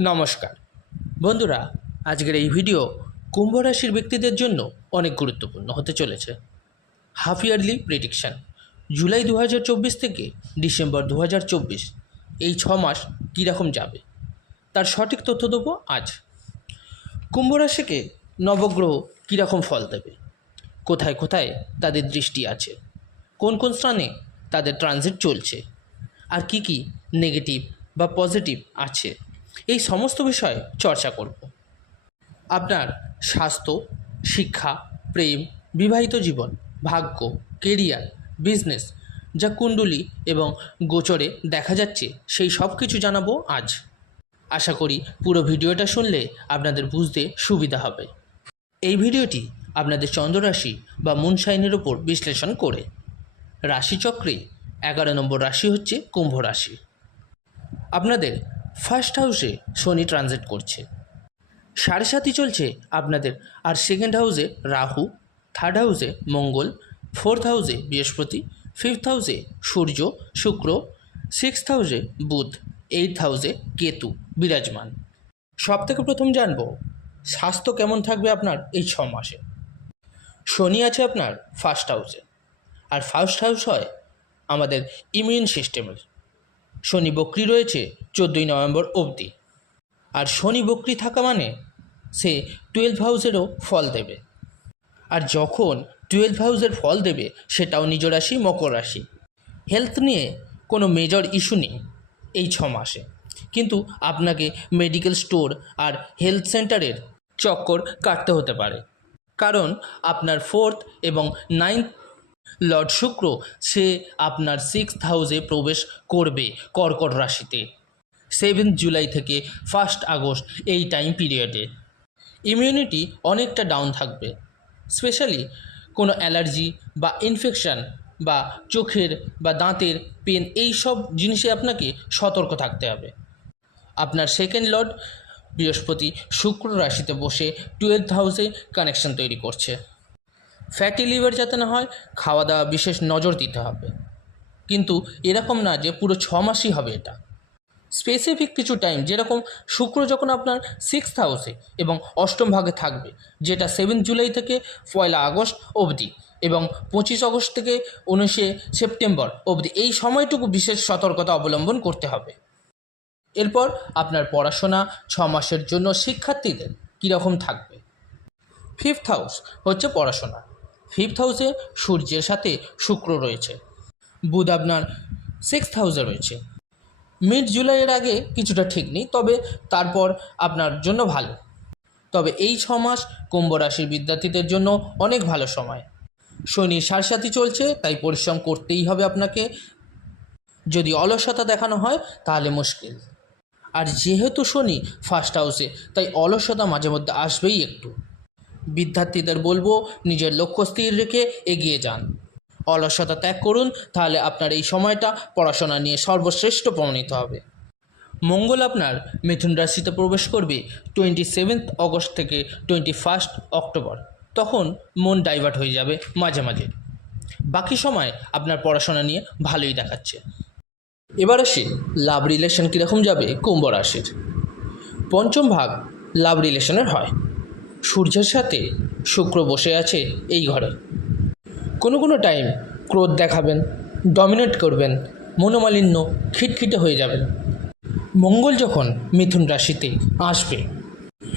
নমস্কার। বন্ধুরা, আজকের এই ভিডিও কুম্ভ রাশির ব্যক্তিদের জন্য অনেক গুরুত্বপূর্ণ হতে চলেছে। হাফ ইয়ারলি প্রেডিকশান, জুলাই দু হাজার চব্বিশ থেকে ডিসেম্বর দু হাজার চব্বিশ, এই ছ মাস কীরকম যাবে? তার সঠিক তথ্য দেবো আজ। কুম্ভ রাশিকে নবগ্রহ কীরকম ফল দেবে? কোথায় কোথায় তাদের দৃষ্টি আছে? কোন কোন স্থানে তাদের ট্রানজিট চলছে? আর কি কি নেগেটিভ বা পজিটিভ আছে? এই সমস্ত বিষয়ে চর্চা করব। আপনার স্বাস্থ্য, শিক্ষা, প্রেম, বিবাহিত জীবন, ভাগ্য, কেরিয়ার, বিজনেস যা কুণ্ডলী এবং গোচরে দেখা যাচ্ছে সেই সব কিছু জানাব আজ। আশা করি পুরো ভিডিওটা শুনলে আপনাদের বুঝতে সুবিধা হবে। এই ভিডিওটি আপনাদের চন্দ্ররাশি বা মুনশাইনের ওপর বিশ্লেষণ করে। রাশিচক্রে এগারো নম্বর রাশি হচ্ছে কুম্ভ রাশি। আপনাদের ফার্স্ট হাউসে শনি ট্রানজিট করছে। সাড়ে সাতই চলছে আপনাদের, আর সেকেন্ড হাউসে রাহু, থার্ড হাউসে মঙ্গল, ফোর্থ হাউসে বৃহস্পতি, ফিফথ হাউসে সূর্য, শুক্র, সিক্সথ হাউসে বুধ, এইট হাউসে কেতু বিরাজমান। সব থেকে প্রথম জানব, স্বাস্থ্য কেমন থাকবে আপনার এই ছ মাসে? শনি আছে আপনার ফার্স্ট হাউসে, আর ফার্স্ট হাউস হয় আমাদের ইমিউন সিস্টেমের। শনি বক্রি রয়েছে চোদ্দোই নভেম্বর অবধি। আর শনি বক্রি থাকা মানে সে টুয়েলভ হাউসেরও ফল দেবে। আর যখন টুয়েলভ হাউসের ফল দেবে, সেটাও নিজ রাশি, মকর রাশি। হেলথ নিয়ে কোনো মেজর ইস্যু নেই এই ছ মাসে। কিন্তু আপনাকে মেডিকেল স্টোর আর হেলথ সেন্টারের চক্কর কাটতে হতে পারে। কারণ আপনার ফোর্থ এবং নাইন্থ লর্ড শুক্র সে আপনার সিক্স হাউসে প্রবেশ করবে কর্কট রাশিতে। সেভেন্থ জুলাই থেকে ফার্স্ট আগস্ট এই টাইম পিরিয়ডে ইমিউনিটি অনেকটা ডাউন থাকবে স্পেশালি কোনো অ্যালার্জি বা ইনফেকশান বা চোখের বা দাঁতের পেন এই সব জিনিসে আপনাকে সতর্ক থাকতে হবে। আপনার সেকেন্ড লর্ড বৃহস্পতি শুক্র রাশিতে বসে টুয়েলথ হাউসে কানেকশন তৈরি করছে। ফ্যাটি লিভার যাতে না হয় খাওয়া দাওয়া বিশেষ নজর দিতে হবে। কিন্তু এরকম না যে পুরো ছ মাসই হবে এটা। স্পেসিফিক কিছু টাইম যেরকম শুক্র যখন আপনার সিক্সথ হাউসে এবং অষ্টম ভাগে থাকবে, যেটা সেভেন জুলাই থেকে পয়লা আগস্ট অবধি এবং পঁচিশ আগস্ট থেকে উনিশে সেপ্টেম্বর অবধি, এই সময়টুকু বিশেষ সতর্কতা অবলম্বন করতে হবে। এরপর আপনার পড়াশোনা ছ মাসের জন্য শিক্ষার্থীদের কীরকম থাকবে। ফিফথ হাউস হচ্ছে পড়াশোনা। ফিফথ হাউসে সূর্যের সাথে শুক্র রয়েছে। বুধ আপনার সিক্সথ হাউসে রয়েছে। মিড জুলাইয়ের আগে কিছুটা ঠিক নেই, তবে তারপর আপনার জন্য ভালো। তবে এই ছ মাস কুম্ভ রাশির বিদ্যার্থীদের জন্য অনেক ভালো সময়। শনির সারসাথী চলছে, তাই পরিশ্রম করতেই হবে আপনাকে। যদি অলসতা দেখানো হয়, তাহলে মুশকিল। আর যেহেতু শনি ফার্স্ট হাউসে তাই অলসতা মাঝে মধ্যে আসবেই একটু। বিদ্যার্থীদের বলব নিজের লক্ষ্য স্থির রেখে এগিয়ে যান। অলসতা ত্যাগ করুন, তাহলে আপনার এই সময়টা পড়াশোনা নিয়ে সর্বশ্রেষ্ঠ প্রমাণিত হবে। মঙ্গল আপনার মিথুন রাশিতে প্রবেশ করবে টোয়েন্টি সেভেন্থ অগস্ট থেকে টোয়েন্টি ফার্স্ট অক্টোবর তখন মন ডাইভার্ট হয়ে যাবে মাঝে মাঝে। বাকি সময় আপনার পড়াশোনা নিয়ে ভালোই দেখাচ্ছে। এবার আসি লাভ রিলেশন কীরকম যাবে কুম্ভ রাশির। পঞ্চম ভাগ লাভ রিলেশনের হয়। সূর্যের সাথে শুক্র বসে আছে এই ঘরে। কোনো কোনো টাইম ক্রোধ দেখাবেন ডমিনেট করবেন, মনোমালিন্য খিটখিটে হয়ে যাবেন। মঙ্গল যখন মিথুন রাশিতে আসবে,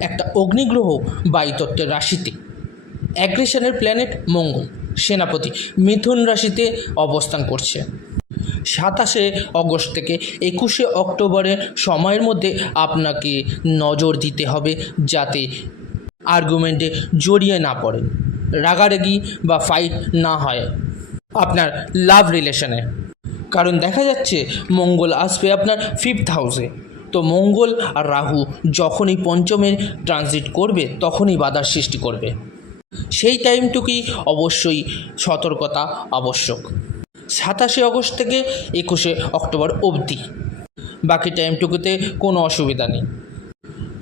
একটা অগ্নিগ্রহ বায়ুতত্ত্বের রাশিতে। অ্যাগ্রেশনের প্ল্যানেট মঙ্গল, সেনাপতি মিথুন রাশিতে অবস্থান করছে। সাতাশে অগস্ট থেকে একুশে অক্টোবরের সময়ের মধ্যে আপনাকে নজর দিতে হবে যাতে আর্গুমেন্টে জড়িয়ে না পড়েন রাগারাগি বা ফাইট না হয় আপনার লাভ রিলেশনে কারণ দেখা যাচ্ছে মঙ্গল আসবে আপনার ফিফথ হাউসে তো মঙ্গল আর রাহু যখনই পঞ্চমের ট্রানজিট করবে, তখনই বাধার সৃষ্টি করবে। সেই টাইমটুকুই অবশ্যই সতর্কতা আবশ্যক। সাতাশে আগস্ট থেকে একুশে অক্টোবর অবধি। বাকি টাইমটুকুতে কোনো অসুবিধা নেই।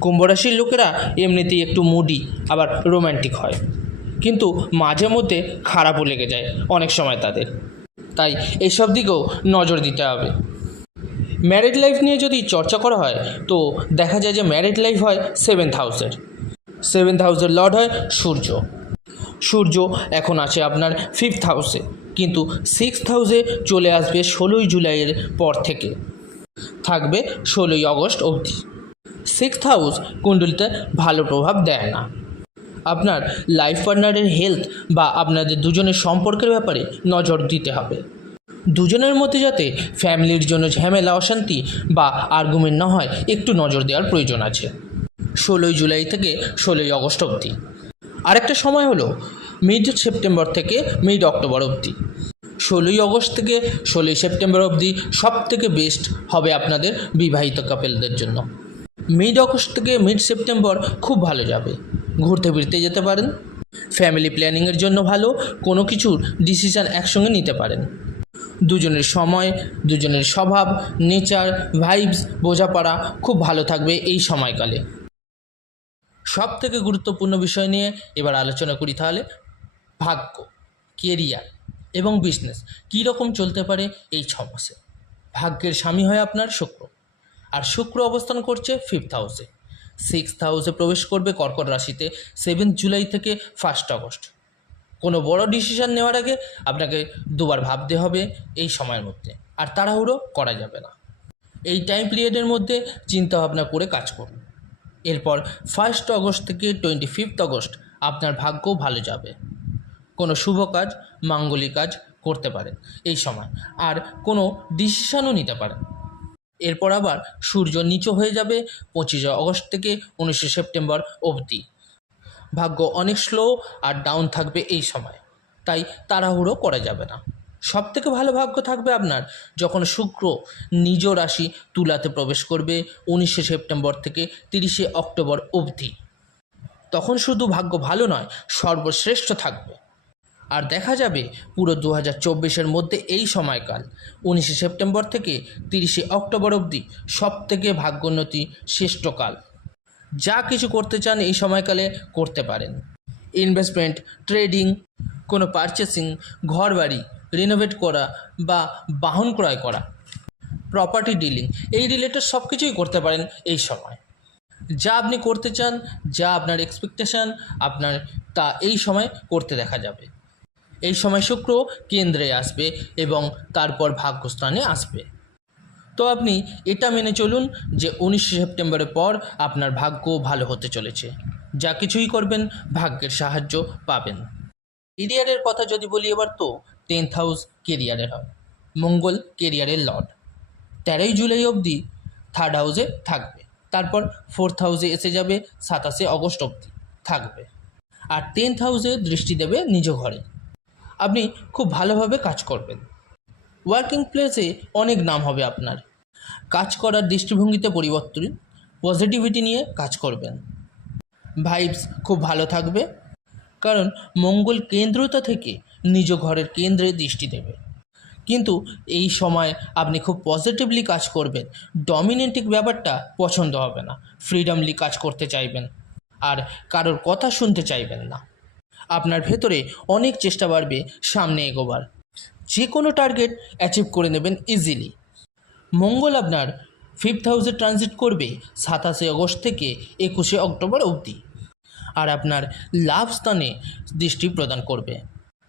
কুম্ভ রাশির লোকেরা এমনিতেই একটু মুডি, আবার রোম্যান্টিক হয়। কিন্তু মাঝে মধ্যে খারাপও লেগে যায়, অনেক সময় তাদের। তাই এইসব দিকেও নজর দিতে হবে। ম্যারিড লাইফ নিয়ে যদি চর্চা করা হয়, তো দেখা যায় যে ম্যারিড লাইফ হয় সেভেন্থ হাউসের সেভেন্থ হাউসের লর্ড হয় সূর্য। সূর্য এখন আছে আপনার ফিফথ হাউসে কিন্তু সিক্সথ হাউসে চলে আসবে ষোলোই জুলাইয়ের পর থেকে। থাকবে ষোলোই অগস্ট অবধি। সিক্সথ হাউস কুণ্ডলিতে ভালো প্রভাব দেয় না। আপনার লাইফ পার্টনারের হেলথ বা আপনাদের দুজনের সম্পর্কের ব্যাপারে নজর দিতে হবে। দুজনের মধ্যে যাতে ফ্যামিলির জন্য ঝামেলা, অশান্তি বা আর্গুমেন্ট না হয়, একটু নজর দেওয়ার প্রয়োজন আছে। ষোলোই জুলাই থেকে ষোলোই আগস্ট অবধি। আরেকটা সময় হলো মিড সেপ্টেম্বর থেকে মিড অক্টোবর অবধি। ষোলোই আগস্ট থেকে ষোলোই সেপ্টেম্বর অবধি সব থেকে বেস্ট হবে আপনাদের বিবাহিত কাপেলদের জন্য। মিড অগস্ট থেকে মিড সেপ্টেম্বর খুব ভালো যাবে। ঘুরতে ফিরতে যেতে পারেন। ফ্যামিলি প্ল্যানিংয়ের জন্য ভালো, কোনো কিছুর ডিসিশান একসঙ্গে নিতে পারেন। দুজনের সময়, দুজনের স্বভাব নেচার ভাইবস বোঝাপড়া খুব ভালো থাকবে এই সময়কালে। সব থেকে গুরুত্বপূর্ণ বিষয় নিয়ে এবার আলোচনা করি তাহলে। ভাগ্য কেরিয়ার এবং বিজনেস কী রকম চলতে পারে এই ছ মাসে ভাগ্যের স্বামী হয় আপনার, শুক্র। আর শুক্র অবস্থান করছে ফিফথ হাউসে সিক্সথ হাউসে প্রবেশ করবে কর্কট রাশিতে সেভেন্থ জুলাই থেকে ফার্স্ট আগস্ট। কোনো বড় ডিসিশন নেওয়ার আগে আপনাকে দুবার ভাবতে হবে এই সময়ের মধ্যে, আর তাড়াহুড়ো করা যাবে না। এই টাইম পিরিয়ডের মধ্যে চিন্তা ভাবনা করে কাজ করুন। এরপর ফার্স্ট আগস্ট থেকে টোয়েন্টি ফিফথ আগস্ট আপনার ভাগ্যও ভালো যাবে। কোনো শুভ কাজ, মাঙ্গলিক কাজ করতে পারেন এই সময়, আর কোনো ডিসিশনও নিতে পারেন। এরপর আবার সূর্য নিচু হয়ে যাবে পঁচিশে আগস্ট থেকে উনিশে সেপ্টেম্বর অবধি। ভাগ্য অনেক স্লো আর ডাউন থাকবে এই সময়। তাই তাড়াহুড়ো করা যাবে না। সব থেকে ভালো ভাগ্য থাকবে আপনার যখন শুক্র নিজ রাশি তুলাতে প্রবেশ করবে উনিশে সেপ্টেম্বর থেকে তিরিশে অক্টোবর অবধি। তখন শুধু ভাগ্য ভালো নয়, সর্বশ্রেষ্ঠ থাকবে। আর দেখা যাবে পুরো দু হাজার চব্বিশের মধ্যে এই সময়কাল। উনিশে সেপ্টেম্বর থেকে তিরিশে অক্টোবর অবধি সব থেকে ভাগ্যোন্নতি শ্রেষ্ঠকাল। যা কিছু করতে চান এই সময়কালে করতে পারেন। ইনভেস্টমেন্ট, ট্রেডিং, কোনো পারচেসিং ঘর বাড়ি রিনোভেট করা বা বাহন ক্রয় করা প্রপার্টি ডিলিং এই রিলেটেড সব কিছুই করতে পারেন এই সময়। যা আপনি করতে চান, যা আপনার এক্সপেকটেশান আপনার তা এই সময় করতে দেখা যাবে। এই সময় শুক্র কেন্দ্রে আসবে এবং তারপর ভাগ্যস্থানে আসবে। তো আপনি এটা মেনে চলুন যে উনিশে সেপ্টেম্বরের পর আপনার ভাগ্য ভালো হতে চলেছে। যা কিছুই করবেন, ভাগ্যের সাহায্য পাবেন। কেরিয়ারের কথা যদি বলি এবার তো, টেন্থ হাউস কেরিয়ারের হয়, মঙ্গল কেরিয়ারের লর্ড। তেরোই জুলাই অবধি থার্ড হাউসে থাকবে, তারপর ফোর্থ হাউসে এসে যাবে, সাতাশে অগস্ট অবধি থাকবে। আর টেন্থ হাউসে দৃষ্টি দেবে নিজ ঘরে। আপনি খুব ভালোভাবে কাজ করবেন। ওয়ার্কিং প্লেসে অনেক নাম হবে আপনার। কাজ করার দৃষ্টিভঙ্গিতে পরিবর্তন পজিটিভিটি নিয়ে কাজ করবেন। ভাইবস খুব ভালো থাকবে, কারণ মঙ্গল কেন্দ্রতা থেকে নিজ ঘরের কেন্দ্রে দৃষ্টি দেবে। কিন্তু এই সময় আপনি খুব পজিটিভলি কাজ করবেন ডমিনেন্টিক ব্যাপারটা পছন্দ হবে না ফ্রিডমলি কাজ করতে চাইবেন, আর কারোর কথা শুনতে চাইবেন না। আপনার ভেতরে অনেক চেষ্টা বাড়বে সামনে এগোবার। যে কোনো টার্গেট অ্যাচিভ করে নেবেন ইজিলি মঙ্গল আপনার ফিফথ হাউসে ট্রানজিট করবে সাতাশে আগস্ট থেকে একুশে অক্টোবর অবধি। আর আপনার লাভ স্থানে দৃষ্টি প্রদান করবে।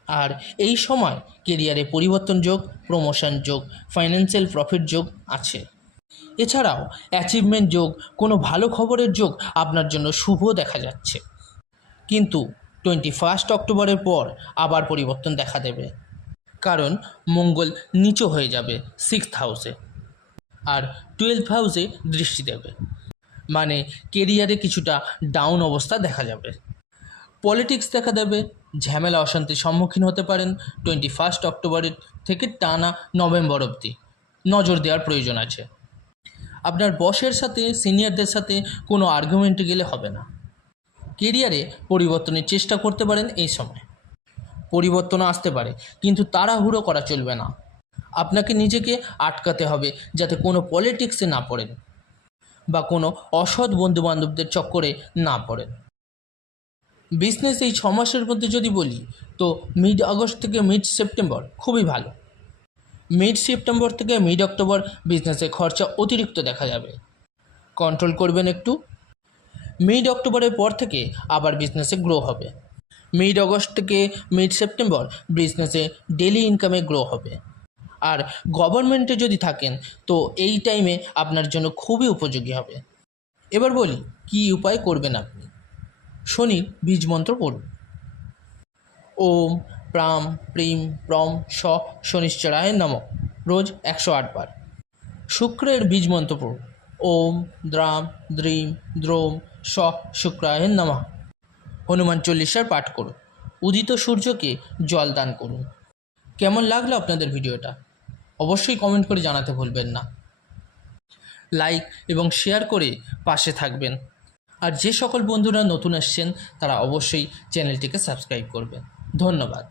আর এই সময় কেরিয়ারে পরিবর্তন যোগ প্রমোশন যোগ ফাইন্যান্সিয়াল প্রফিট যোগ আছে। এছাড়াও অ্যাচিভমেন্ট যোগ, কোনো ভালো খবরের যোগ আপনার জন্য শুভ দেখা যাচ্ছে। কিন্তু টোয়েন্টি ফার্স্ট অক্টোবরের পর আবার পরিবর্তন দেখা দেবে। কারণ মঙ্গল নিচু হয়ে যাবে সিক্সথ হাউসে আর টুয়েলভ হাউসে দৃষ্টি দেবে। মানে কেরিয়ারে কিছুটা ডাউন অবস্থা দেখা যাবে। পলিটিক্স দেখা দেবে, ঝামেলা অশান্তির সম্মুখীন হতে পারেন টোয়েন্টি ফার্স্ট অক্টোবরের থেকে টানা নভেম্বর অবধি। নজর দেওয়ার প্রয়োজন আছে। আপনার বসের সাথে, সিনিয়রদের সাথে কোনো আর্গুমেন্টে গেলে হবে না। কেরিয়ারে পরিবর্তনের চেষ্টা করতে পারেন এই সময়। পরিবর্তন আসতে পারে, কিন্তু তাড়াহুড়ো করা চলবে না। আপনাকে নিজেকে আটকাতে হবে যাতে কোনো পলিটিক্সে না পড়েন বা কোনো অসৎ বন্ধুবান্ধবদের চক্করে না পড়েন। বিজনেস এই ছ মাসের মধ্যে যদি বলি, তো মিড আগস্ট থেকে মিড সেপ্টেম্বর খুবই ভালো। মিড সেপ্টেম্বর থেকে মিড অক্টোবর বিজনেসে খরচা অতিরিক্ত দেখা যাবে। কন্ট্রোল করবেন একটু। মিড অক্টোবরের পর থেকে আবার বিজনেসে গ্রো হবে। মিড অগস্ট থেকে মিড সেপ্টেম্বর বিজনেসে ডেলি ইনকামে গ্রো হবে। আর গভর্নমেন্টে যদি থাকেন, তো এই টাইমে আপনার জন্য খুবই উপযোগী হবে। এবার বলি, কী উপায় করবেন আপনি? শনি, বীজ মন্ত্র পড়ুন। ওম, প্রাম, প্রিম, প্রম, স, শনিশ্চরায় নম। রোজ একশো আটবার শুক্রের বীজ মন্ত্র পড়ুন। ওম, দ্রাম, দ্রিম, দ্রোম স শুক্রায় নমঃ। হনুমান চল্লিশার পাঠ করুন। উদিত সূর্যকে জল দান করুন। কেমন লাগল আপনাদের ভিডিওটা? অবশ্যই কমেন্ট করে জানাতে ভুলবেন না। লাইক এবং শেয়ার করে পাশে থাকবেন। আর যে সকল বন্ধুরা নতুন আসছেন তারা অবশ্যই চ্যানেলটিকে সাবস্ক্রাইব করবেন। ধন্যবাদ।